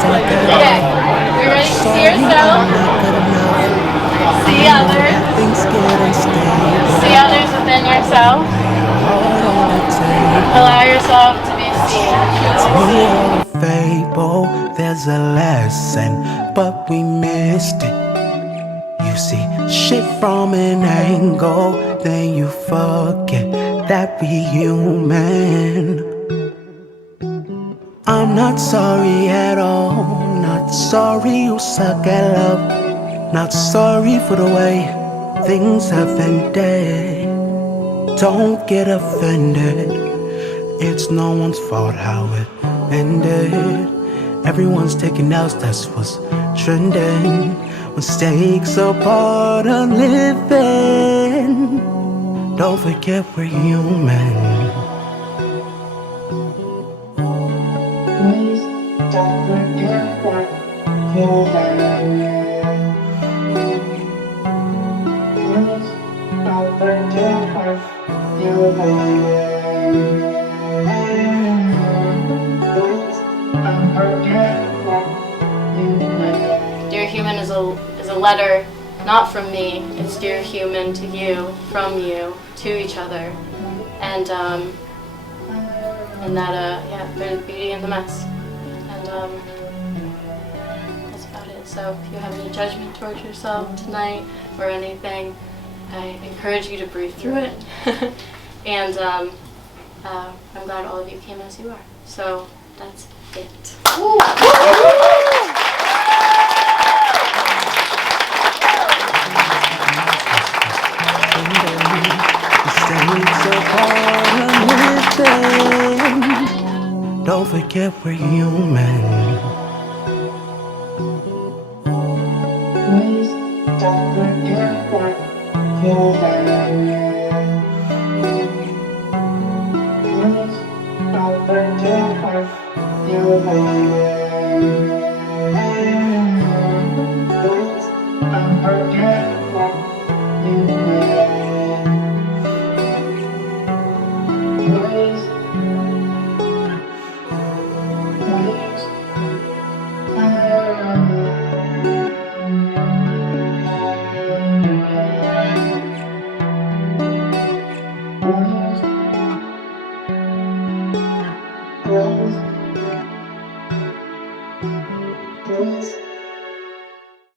Okay, you ready to see yourself? See others. See others within yourself. Allow yourself to be seen. Fable, there's a lesson, but we missed it. You see shit from an angle, then you forget that we human. I'm not sorry at all, not sorry you suck at love, not sorry for the way things have ended. Don't get offended, it's no one's fault how it ended. Everyone's taking L's, that's what's trending. Mistakes are part of living. Don't forget we're human. Please don't forget we're human. Please don't forget we're human. Dear Human is a letter not from me. It's Dear Human to you, from you, to each other, and that there's beauty in the mess, and that's about it. So if you have any judgment towards yourself tonight or anything, I encourage you to breathe through it, and I'm glad all of you came as you are. So that's it. Don't forget we're human. Please don't forget we're human. Please don't forget we're human. Please don't forget we're human.